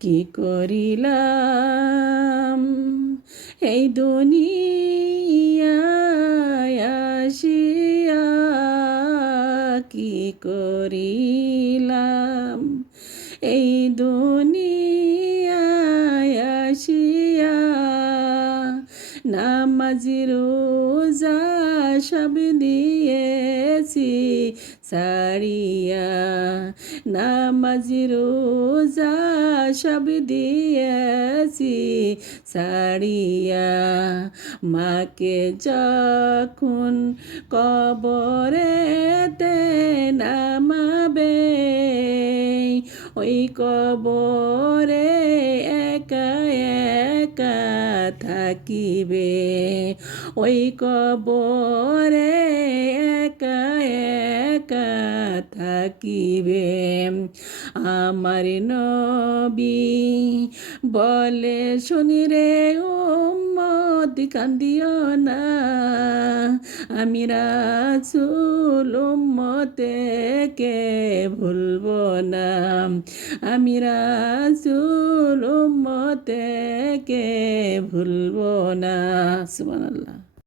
কি করিলাম? এই দুনিয়ায় আসিয়া কি করিলাম? এই দুনিয়ায় নামাজি রোজা সব দিয়েছি সারিয়া। নামাজি রোজা সব দিয়েছি সারিয়া। মাকে যখন কবরেতে নামাবে, ওই কবরে থাকিবে। ওই কবরে একা একা থাকিবে। আমার নবী বলে, শুনি রে ও মতি কান্দিও না। আমি রাসুল মতে কে ভুলবো না। আমি রাসুল কে ভুলব না সুবহানাল্লাহ।